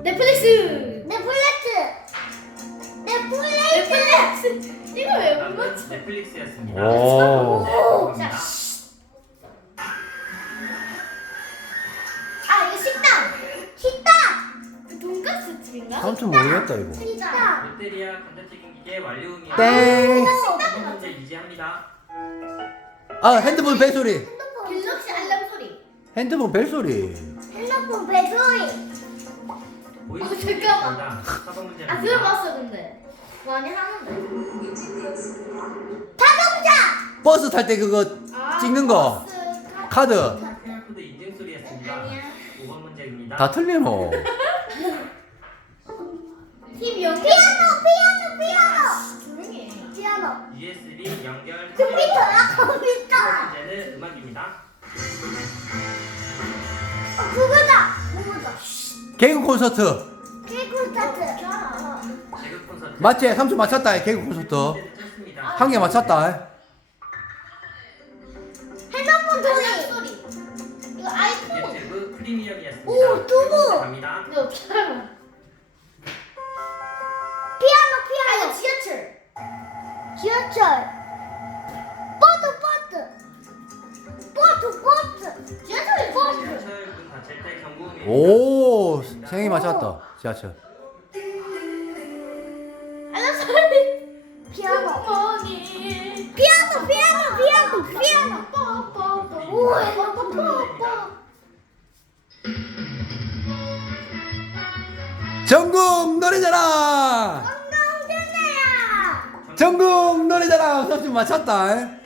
넷플릭스. 이거 왜 못 맞춰? 오. 넷플릭스였습니다. 오. 자, 아 이거 식당. 돈가스 집인가? 삼촌 모르겠다 이거. 롯데리아 감자튀김 기계 완료음이야. 땡. 이번 문제 유지합니다. 아 핸드폰 벨소리. 갤럭시 알람 소리. 핸드폰 벨소리. 보이스 잠깐만. 4번 문제입니다. 아 들어봤어 근데. 많이 하는데. 버스 탈 때 그거 아, 찍는 거. 버스 카드. QR코드 인증 소리였습니다. 아니야. 5번 문제입니다. 다 틀리노. 팀 연결. 조용히 해. USB 연결. 컴퓨터야, 첫 문제는 음악입니다. 개그 콘서트. 제급 콘서트. 맞지? 삼촌 맞췄다. 개그 콘서트. 문제는 짧습니다. 한 개 맞췄다. 알람 소리. 이거 아이폰. 유튜브 프리미엄이었습니다. 오, 두부. 갑니다. 근데 어떻게 알아? 아 이거 지하철. 지하철이 버스. 지하철 문 닫힐 때 경고음이. 오, 생이 맞췄다. 지하철. 알람 소리. 굿모닝. 전국 노래자랑. 전국 노래자랑 삼촌 맞췄다.